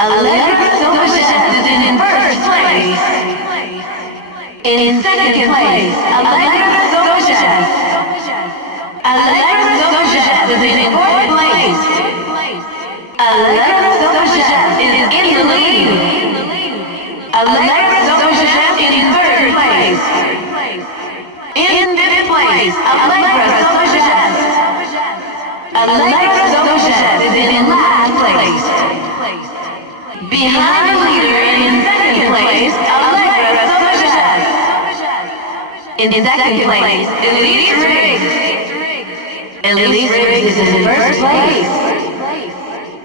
is in first place. In second place, is in fourth place. Is in the lead. In third place. In fifth place, is in last place. Behind the leader in second place, in second place, Elise Riggs. Elise Riggs is in first place.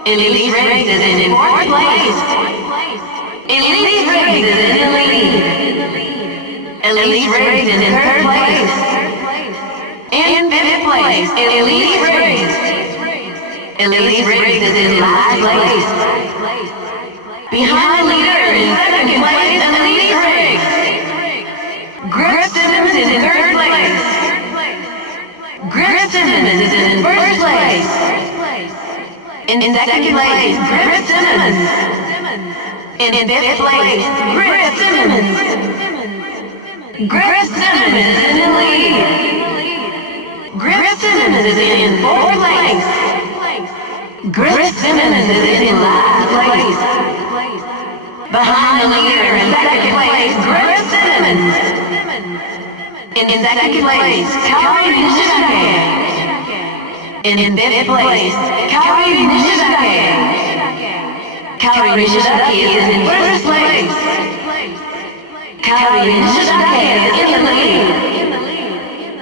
Elise Riggs is in fourth place. Elise Riggs is in the lead. Elise Riggs is in third place. In fifth place, Elise Riggs. Elise Riggs is in last place. Behind the leader in second place, Elise Riggs. Griff Simmons is in third place. Griff Simmons is in first place. In second place, Griff Simmons. In fifth place, Griff Simmons. Griff Simmons is in the lead. Griff Simmons is in fourth place. Griff Simmons is in last place. Behind the leader in second place, Griff Simmons. In second place, Kathleen. In fifth place, Kathleen is in first place. Kathleen is in the lead.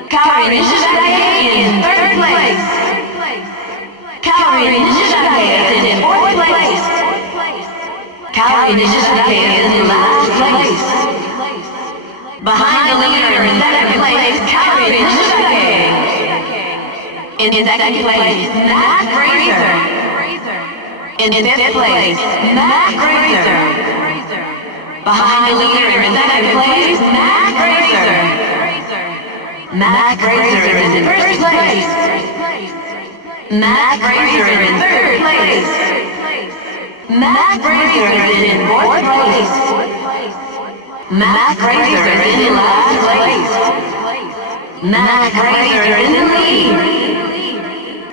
Kathleen in third place. Kathleen is in fourth place. Kathleen is in last place. Behind the leader in second place, Kathleen in second place, Matt Fraser. In fifth place, Matt Fraser. Behind the leader in second place, Matt Fraser. Matt Fraser is in first place. Matt Fraser is in third place. Matt Fraser is in fourth place. Matt Fraser is in last place. Matt Fraser is in the lead.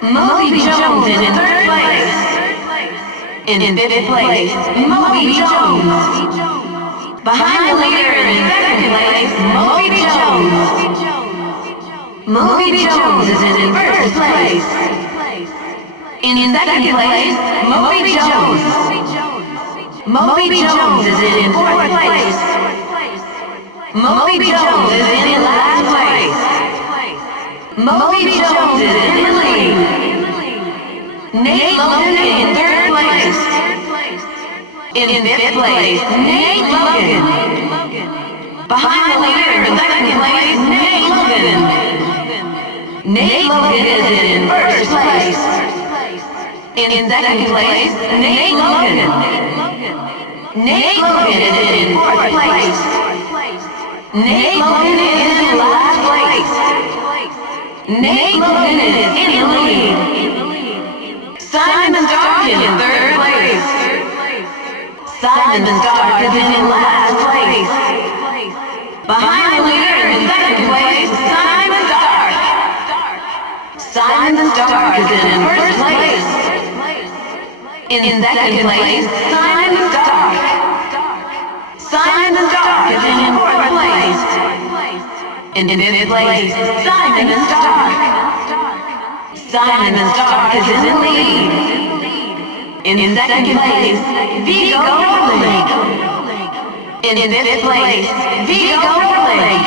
Moby Jones is in third place. In fifth place, Moby Jones. Behind the leader in second place, Moby Jones. Moby Jones is in first place. In second place, Moby Jones. Moby Jones is in fourth place. Moby Jones is in last place. Moby Jones is in the lead. Nate Logan in third place. In fifth place, Nate Logan. Behind the leader in second place, Nate Logan. Nate Logan is in first place. In second place, Nate Logan. Nate Logan is in fourth place. Nate Logan is in last place. Nate Logan is in the lead. Simon Stark is in third place. Simon Stark is in last place. Behind the leader in second place, Simon Stark. Simon Stark is in first place. In second place, Simon Stark. Simon Stark is in fourth place. In fifth place, Simon Stark. Simon Stark is in the lead. In second place, Vigo Rolling. In fifth place, Vigo Rolling.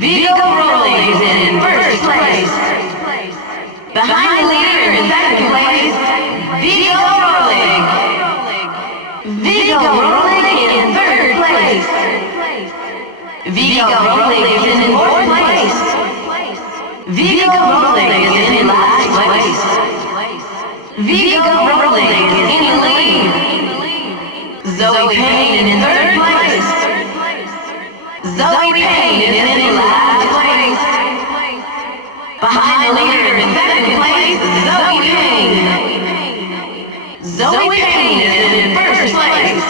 Vigo Rolling is in first place. Behind the leader in second place, Vigo Rolling. Vigo Rolling in third place. Vigo Rolling is in fourth place. Vigo Rolling is in last place. Vigo Rolling is in the lead. Zoe Payne in third place. Zoe Payne is in last place. Behind the leader in second place, Zoe Payne. Zoe Payne is in first place.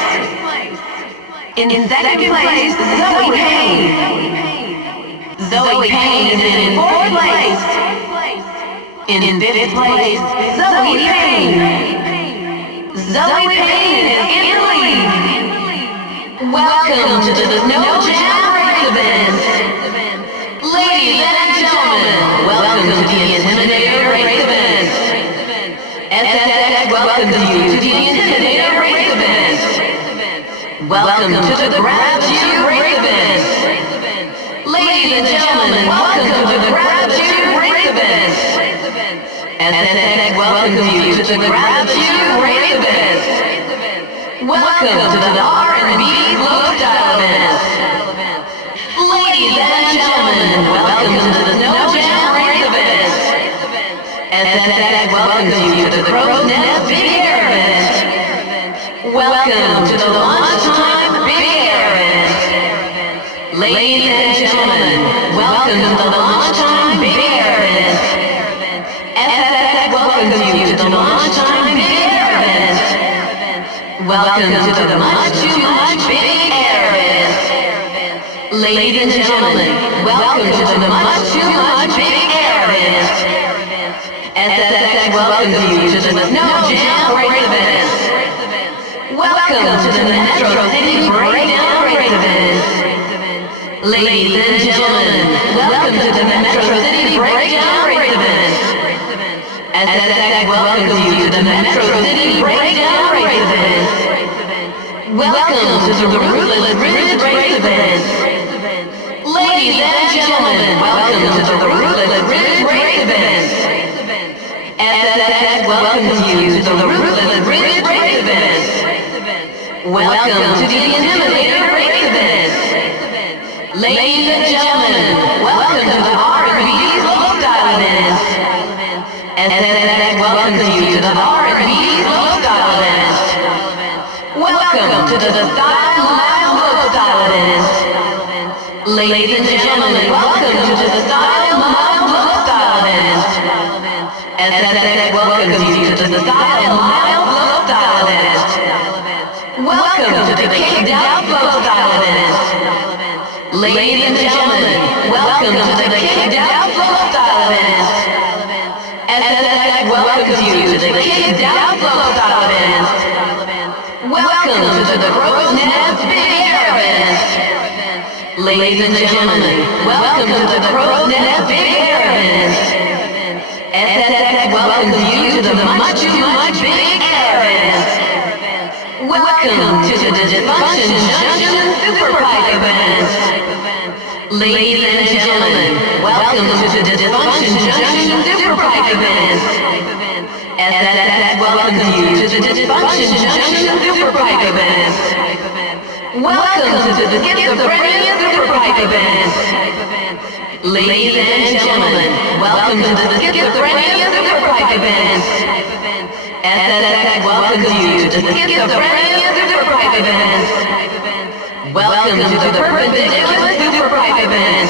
In second place, Zoe Payne. Zoe Payne is in fourth place. In fifth place, Zoe Payne. Zoe Payne is in the lead. Welcome to the Snow Jam race event. Ladies and gentlemen, welcome to the Intimidator race event. SSX welcomes you to the Intimidator race event. Welcome to the Grab You race event. Ladies and gentlemen, welcome to the Grab You race event. SSX welcomes you to the Grab You race event. Welcome to the R&B Flow Style event. Ladies and gentlemen, welcome to the Snow Jam race event. SSX welcomes you to the Crow's Nest Big Air event. Welcome to the Lunchtime Big Air event. Ladies and gentlemen, welcome to the Lunchtime Big Air event. SSX welcomes you to the Lunchtime Big Air event. Welcome to the Much Too Much Big Air event. Ladies and gentlemen, welcome to the Much Too Much Big Air event. SSX welcomes you to the Snow Jam race event. Welcome to the Metro City Breakdown race event. Ladies and gentlemen, welcome to the Metro City Breakdown race event. SSX welcomes you to the Metro City Breakdown race event. Welcome to the Ruthless Ridge race event. Ladies and gentlemen, welcome to the Ruthless Ridge race event. SSX welcomes you to the Ruthless Ridge race event. Welcome to the Intimidator race event. Ladies and gentlemen, welcome to the R&B Flow Style event. SSX welcomes you to the R&B Flow Style event. Welcome to the Style Mile Flow Style event. Ladies and gentlemen, welcome to the Style Mile Flow Style event. SSX welcomes you to the Style Mile Flow Style event. Welcome to the Kicked Out Flow Style event. Ladies and gentlemen, welcome to the Kicked Out Flow Style event. SSX welcomes you to the Kicked Out Flow Style event. Welcome to the Crow's Nest Big Air event. Ladies and gentlemen, welcome to the Crow's Nest Big Air event. SSX welcomes you to the Much Too Much Big Air event. Welcome to the Dysfunction Junction Super Pipe event. Ladies and gentlemen, welcome to the Dysfunction Junction Super Pipe event. SSX welcomes you to the Dysfunction Junction Super Pipe event. Welcome to the Schizophrenia Super Pipe event. Ladies and gentlemen, welcome to the Schizophrenia Super Pipe event. SSX welcomes you to the Schizophrenia Super Pipe event. Welcome to the Perpendicular Super Pipe event.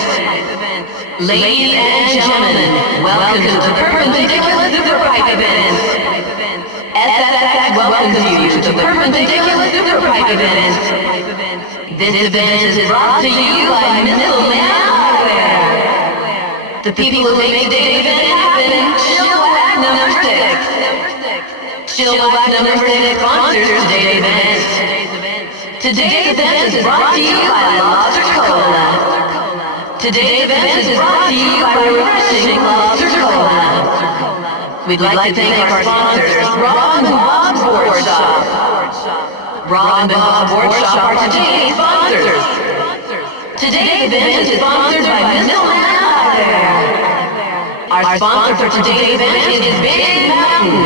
Ladies and gentlemen, welcome to the Perpendicular Super Pipe event. SSX welcomes you to the Perpendicular Super Pipe event. This event is brought to you by Middleman Eyewear. The people who make today's event happen, Chillwack number 6. Chillwack number 6 sponsors today's event. Today's event is brought to you by Lobster Cola. Today's event is brought to you by Refreshing Lobster Cola. We'd like to thank our sponsors, Rob and Bob's Board Shop. Rob and Bob's Board Shop are today's sponsors. Today's event is sponsored by Middleman Eyewear. Our sponsor for today's event is Big Mountain.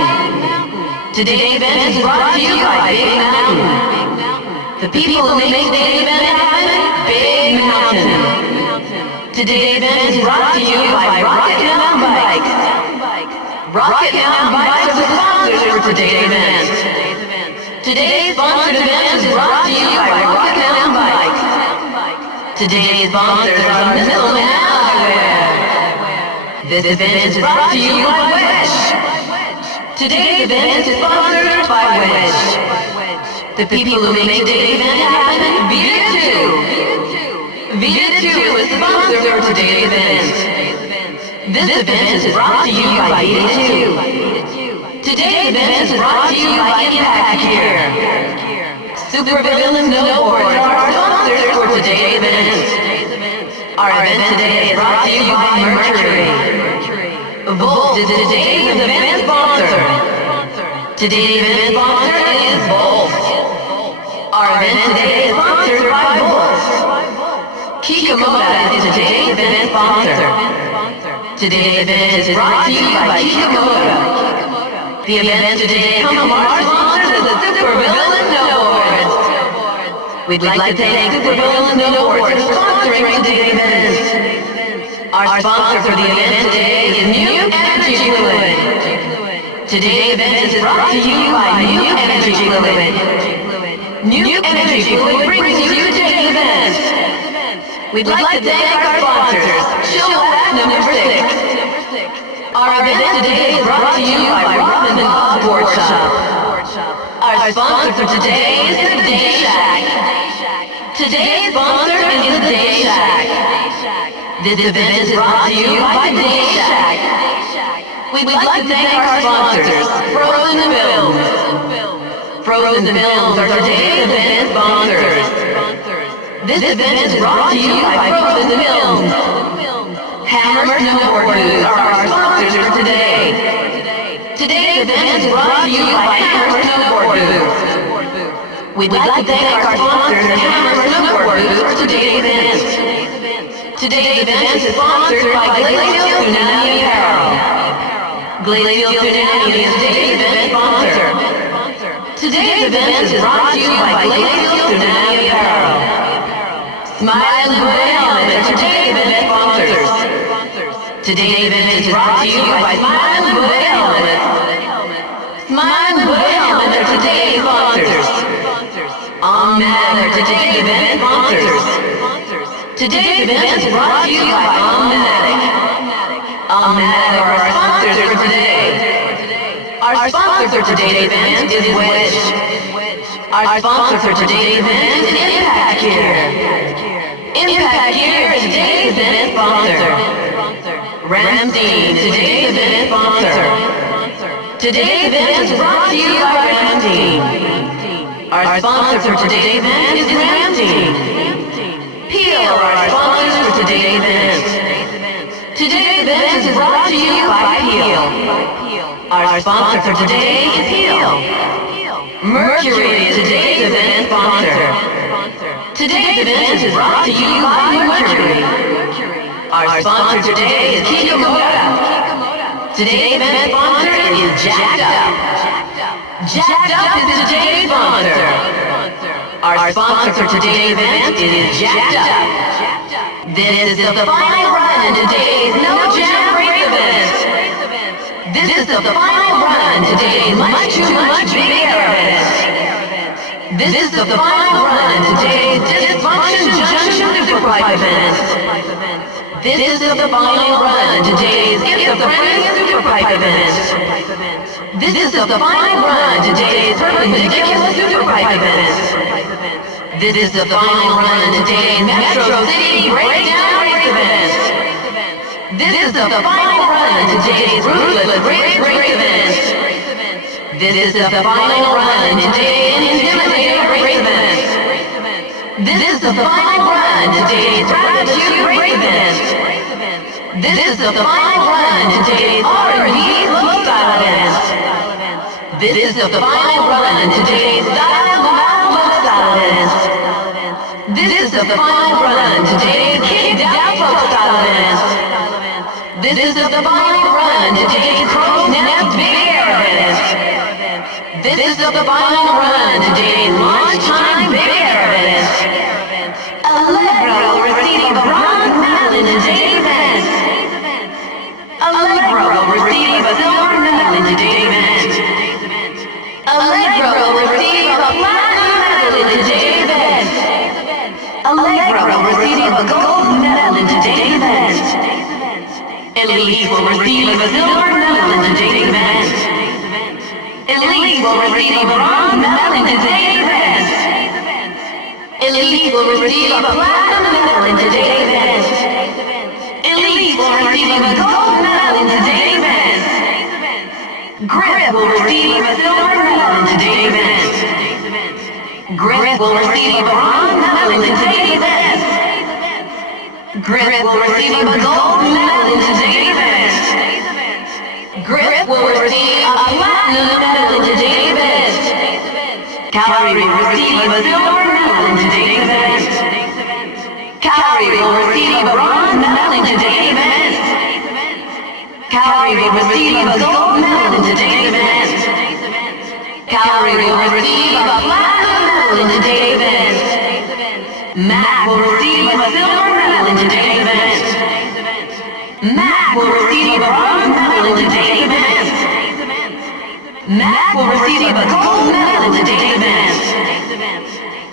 Today's event is brought to you by Big Mountain. The people who make today's event happen, Big Mountain. Today's event is brought to you by Rocket Mountain Bikes. Rocket Mountain Bikes are the sponsors for today's event. Today's sponsored event is brought to you by Rocket Mountain Bikes. Today's sponsors are Middleman Eyewear. This event is brought to you by Wish. Today's event is sponsored by Wish. The people who make today's event happen, Vita 2. Vita 2 is the sponsor for today's event. This event is brought to you by Vita 2. Today's event is brought to you by Impact Gear. Supervillain Snowboards are our sponsors for today's event. Our event today is brought to you by Mercury. Volt is today's event sponsor. Today's event sponsor is Volt. Our event today is sponsored by Volt. Kikomoda is today's event sponsor. Today's event is brought to you by Kikomoda. The event today comes from our sponsors, the Supervillain Snowboards. We'd like to thank Supervillain Snowboards for sponsoring today's event. Our sponsor for the event today is New Energy Fluid. Today's event is brought to you by New Energy Fluid. New Energy Fluid brings you today's event. We'd like to thank our sponsors, Chillat number 6. Our event today is brought to you by Robin Bob's Board Shop. Our sponsor for today is the Day Shack. Today's sponsor is the Day Shack. This event is brought to you by the Day Shack. We'd like to thank our sponsors, Frozen Films. Frozen Films are today's event sponsors. This event is brought to you by Frozen Films. Hammer Snowboard Booths are our sponsors for today. Today's event is brought to you by Hammer Snowboard Booths. We'd like to thank our sponsors at Hammer Snowboard Booths for today's event. Today's event is sponsored by Glacial Tsunami Apparel. Glacial Tsunami is today's event sponsor. Today's event is brought to you by Glacial Tsunami Apparel. Smile and Good Helmet are today's event sponsors. Today's event is brought to you by Smile and Good Helmet. Smile and Good Helmet are today's sponsors. Omnat are today's event sponsors. Today's event is brought to you by Omnatic. Omnatic are our sponsors for today. Our sponsor for today's event is Wedge. Our sponsor for today's event is Impact Gear. Impact Gear is today's event sponsor. Ramstein, today's event sponsor. Today's event is brought to you by Ramstein. Our sponsor for today's event is Ramstein. Peel are our sponsors for today's event. Today's event is brought to you by Peel. Our sponsor for today is Peel. Mercury is today's event sponsor. Today's event is brought to you by Mercury. Our sponsor today is Kikomoda. Today's event sponsor is Jacked Up. Jacked Up is today's sponsor. Our sponsor for today's event is Jacked Up. This is the final run in today's No Jam Race event. This is the final run in today's Much Too Much Big Air event. This is the final run in today's Dysfunction Junction Superpipe event. This is the final run in today's Schizophrenia Superpipe event. This is the final run in today's Perpendicular Superpipe event. This is the final run in today's Metro City Breakdown Race event. This is the final run in today's Ruthless Race event. This is the final run in today's Intimidator Race event. This is the final run in today's Gratitude Race event. This is the final run in today's R&B Slow Style event. This is the final run in today's Style Low Style event. This is the final run in today's Kicked Out Folk Style event. This is the final run in today's Crow's Nest Big Air event. This is the final run in today's Launch Time Big Air event. Allegro will receive a bronze medal in today's event. Allegro will receive a silver medal in today's event. Allegro will receive a platinum medal in today's event. Allegro will receive a gold medal in today's event. Elite will receive a silver medal in today's event. Elite will receive a bronze medal in today's event. Elite will receive a platinum medal in today's event. Elite will receive a gold medal in today's event. Grip will receive a silver medal in today's event. Grip will receive a bronze medal in today's event. Grip will receive a gold medal in today's event. Grip will receive a platinum medal in today's event. Cavalry will receive a silver medal in today's event. Cavalry will receive a bronze medal in today's event. Cavalry will receive a gold medal in today's event. Cavalry will receive a platinum medal in today's event. Mac will receive a silver medal in today's event. Mac will receive a bronze medal in today's event. Mac will receive a gold medal in today's event.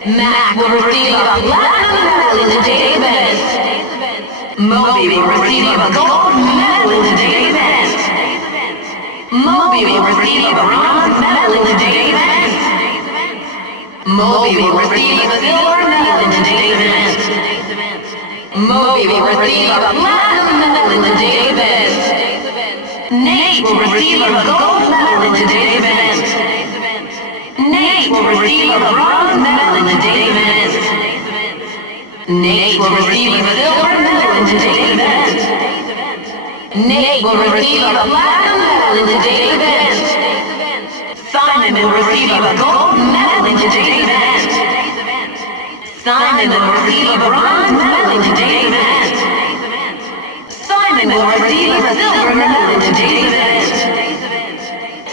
Mac will receive a platinum medal in today's event. Moby will receive a gold medal in today's event. Moby will receive a bronze medal in today's event. Moby will receive a silver medal in today's event. Moby will receive a platinum medal in today's event. Nate will receive a gold medal in today's event. Nate will receive a bronze medal in today's event. Nate will receive a silver medal in today's event. Nate will receive a platinum medal in today's event. Simon will receive a gold medal in today's event. Simon will receive a bronze medal in today's event. Simon will receive a silver medal in today's event.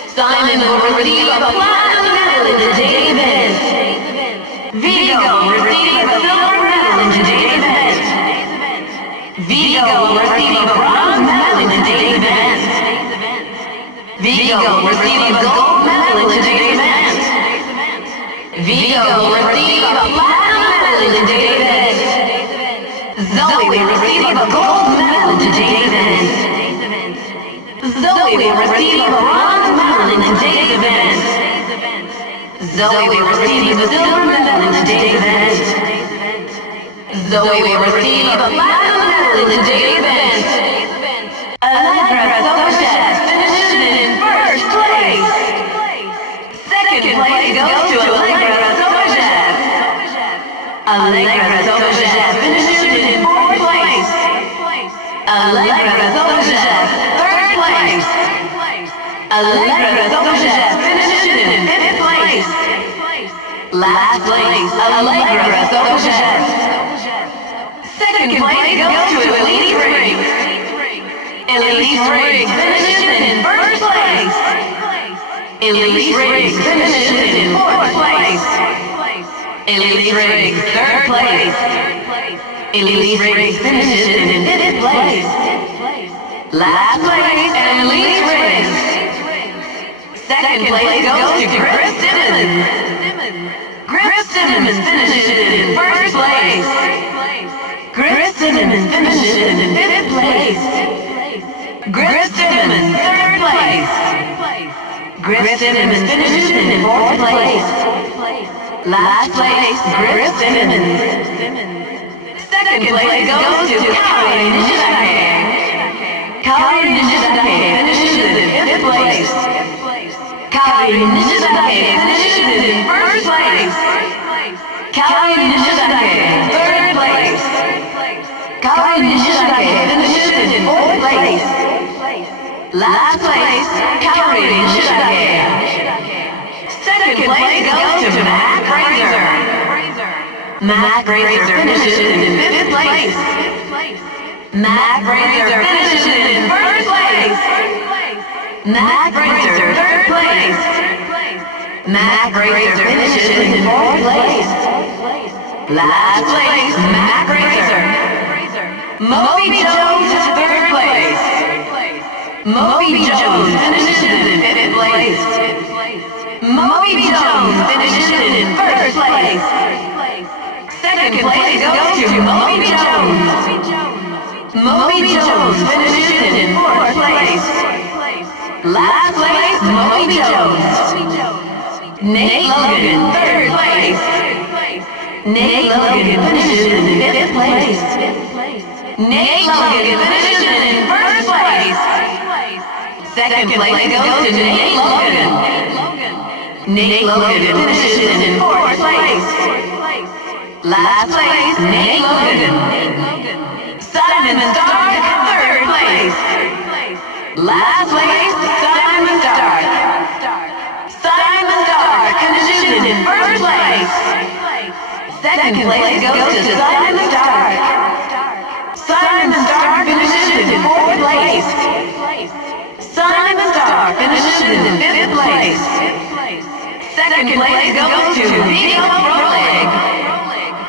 Simon will receive a platinum medal in today's event. Vigo will receive a silver medal in today's event. Vigo will receive a bronze medal in today's event. Vigo will receive a gold medal in today's event. Vigo will receive a platinum medal in today's event. Zoe will receive a gold medal in today's event. Zoe will receive a bronze medal in today's event. Zoe will receive a silver medal in today's event. Zoe will receive a platinum medal in today's event. Allegra Sochas finishes in first place. Second place goes to Allegra Sochas. Allegra Sochas finishes in fourth place. Allegra Sochas, third place. Allegra Sochas finishes in fifth place. Last place, Allegra Sochas. Second place goes to Elise Riggs. Elise Riggs finishes in first place. Elise Riggs finishes in fourth place. Elise Riggs, third place. Elise Riggs finishes in fifth place. Last place, Elise Riggs. Second place goes to Griff Simmons. Griff Simmons finishes in first place. Griff Simmons finishes in fifth place. Griff Simmons, third place. Griff Simmons finishes in fourth place. Last place, Griff Simmons. Second place goes to Kathleen. Kathleen finishes in fifth place. Kathleen finishes in first place. Kathleen third place. Kathleen finishes in fourth place. Last place, Kathleen. Second place goes to Mac Fraser. Mac Fraser finishes in fifth place. Mac Fraser finishes in first place. Mac Fraser, third place. Mac Fraser finishes in fourth place. Last place, Mac Fraser. Moby Jones, third place. Moby Jones finishes in fifth place. Moby Jones finishes in first place. Second place goes to Moby Jones. Moby Jones finishes in fourth place. Last place, Moby Jones. Nate Logan, third place. Nate Logan finishes in 5th place. Nate Logan finishes in 1st place. 2nd place goes to Nate Logan. Nate Logan finishes in 4th place. Last place, Nate Logan. Simon Stark, 3rd place. Last place, Simon Stark. Simon Stark finishes in 1st place. 2nd place goes to Simon Stark. Simon Stark finishes in 4th place. Simon Stark finishes in 5th place. 2nd place goes to Vigo Rolig.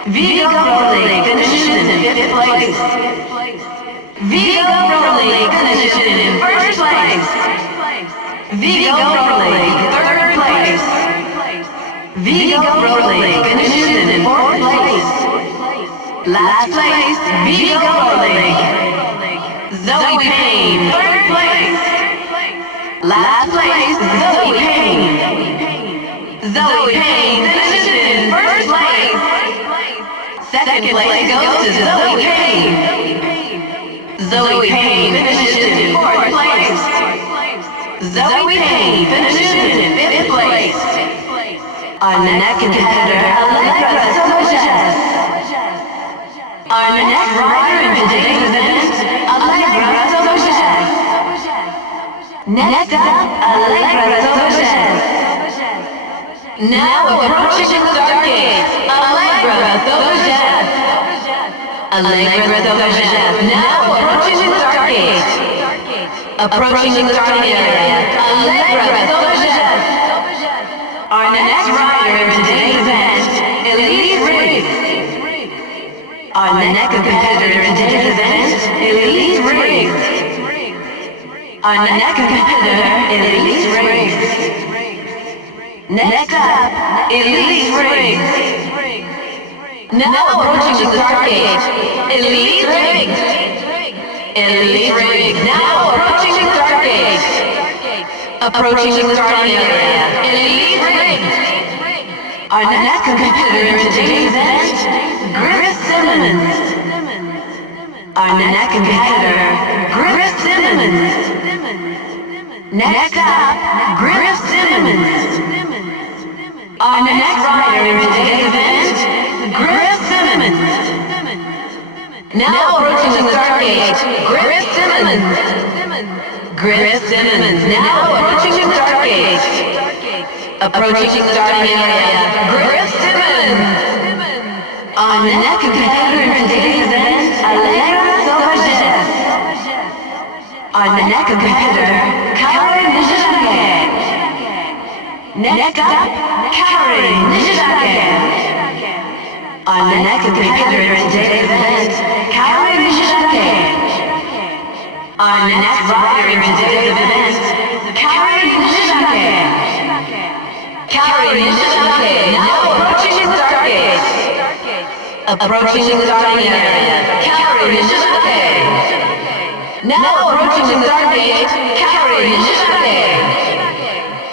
Vigo Rolig finishes in 5th place. Vigo Rolig finishes in 1st place. Vigo Rolig, 3rd place. Vigo Rolig finishes in 4th place. Last place, Vigo Rolig. Zoe Payne, 3rd place. Last place, Zoe Payne. Zoe Payne finishes in 1st place. 2nd place goes to Zoe Payne. Zoe Payne finishes in 4th place. Zoe Payne finishes in 5th place. Our next competitor, Allegra Sojas. Our next rider in today's event, Allegra Sojas. Next up, Allegra Sojas. Now approaching the start gate, Allegra Sojas. Allegra Sojas. Now approaching the start gate. Approaching the starting area, Allegra Sojas. Our next rider in today's event, Elise Riggs. Our next competitor in today's event, Elise Riggs. Our next competitor, Elise Riggs. Next up, Elise Riggs. Now approaching the start gate, Elise Riggs. Elise Riggs. Now approaching the start gate. Approaching the starting area, Elise Riggs. Our next competitor in today's event, Griff Simmons. Our next competitor, Griff Simmons. Next up, Griff Simmons. Our next rider in today's event, Griff Simmons. Now approaching the start gate, Griff Simmons. Griff Simmons. Now approaching the start gate. Approaching the starting area, Griff Simmons. Our next competitor in today's event, Allegra Sojas. Our next competitor, Karen Nishizake. Next up, Karen Nishizake. Our next competitor in today's event, Karen Nishizake. Our next rider in today's event, Karen Nishizake. Karen Nishizake. Now approaching the start gate. Approaching the starting area, Karen Nishizake. Now approaching the start gate, Karen Nishizake.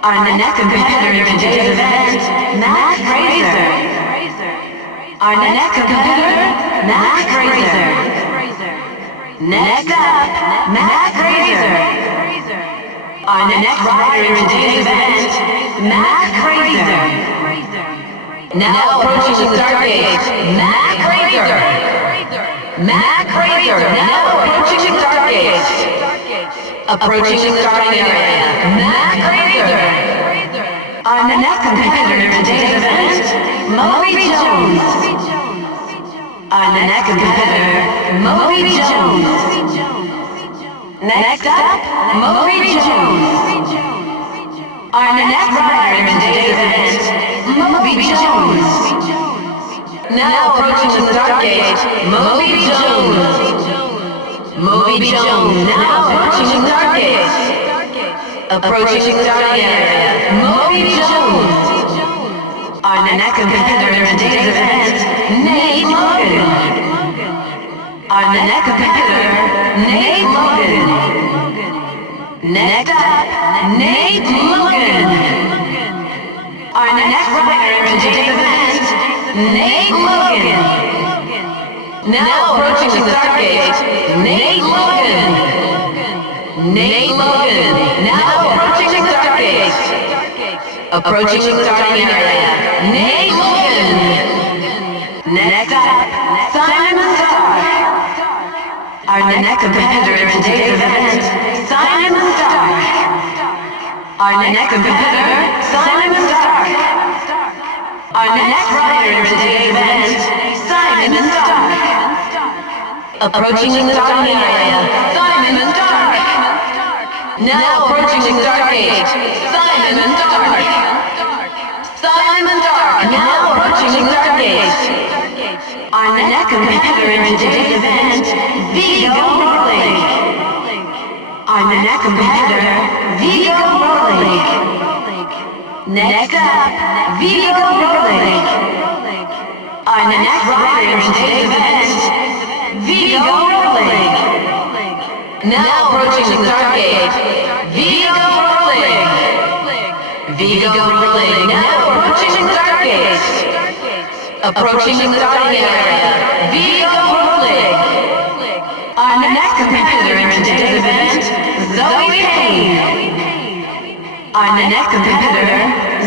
Our next competitor in today's event, Matt Fraser. Our next competitor, Matt Fraser. Next up, Matt Fraser. Our next rider in today's event, Matt Fraser. Now approaching the start gate, Matt Fraser. Matt Fraser. Now approaching the start gate. Approaching the starting area, Matt Fraser. Our next competitor in today's event, Moby Jones. Our next competitor, Moby Jones. Next up, Moby Jones. Our next rider in today's event, Moby Jones. Now approaching the start gate, Moby Jones. Moby Jones. Now approaching the start gate. Approaching the starting area, Moby Jones. Our next competitor in today's event, Nate Logan. Our next competitor, Nate Logan. Next up, Nate Logan. Our next rider in today's event, Nate Logan. Now approaching the start gate, Nate Logan. Nate Logan. Now approaching the start gate. Approaching the starting area, Nate Logan. Next up, Simon Starr. Our next competitor in today's event, Simon Starr. Our next competitor, Simon Starr. Our next rider in today's event, Simon Starr. Approaching the starting area, Simon Starr. Now approaching the start gate, Simon Starr. Simon Starr. Now approaching the start gate. Our next competitor in today's event, Vigo Rolling. Our next competitor, Vigo Rolling. Next up, Vigo Rolling. Our next rider in today's event, Vigo Rolling. Now approaching the start gate, Vigo Rolling. Vigo Rolling. Now approaching the start gate. Approaching the starting area, Vigo Rolling. Our next competitor in today's event, Zoe Payne. Our next competitor,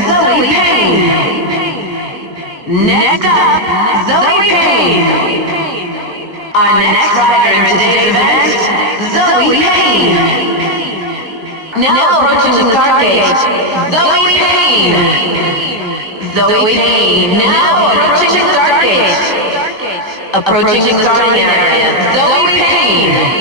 Zoe Payne. Next up, Zoe Payne. Our next rider in today's event, Zoe Payne. Now approaching the start gate, Zoe Payne. Zoe Payne. Now approaching the start gate. Approaching the starting area, Zoe Payne.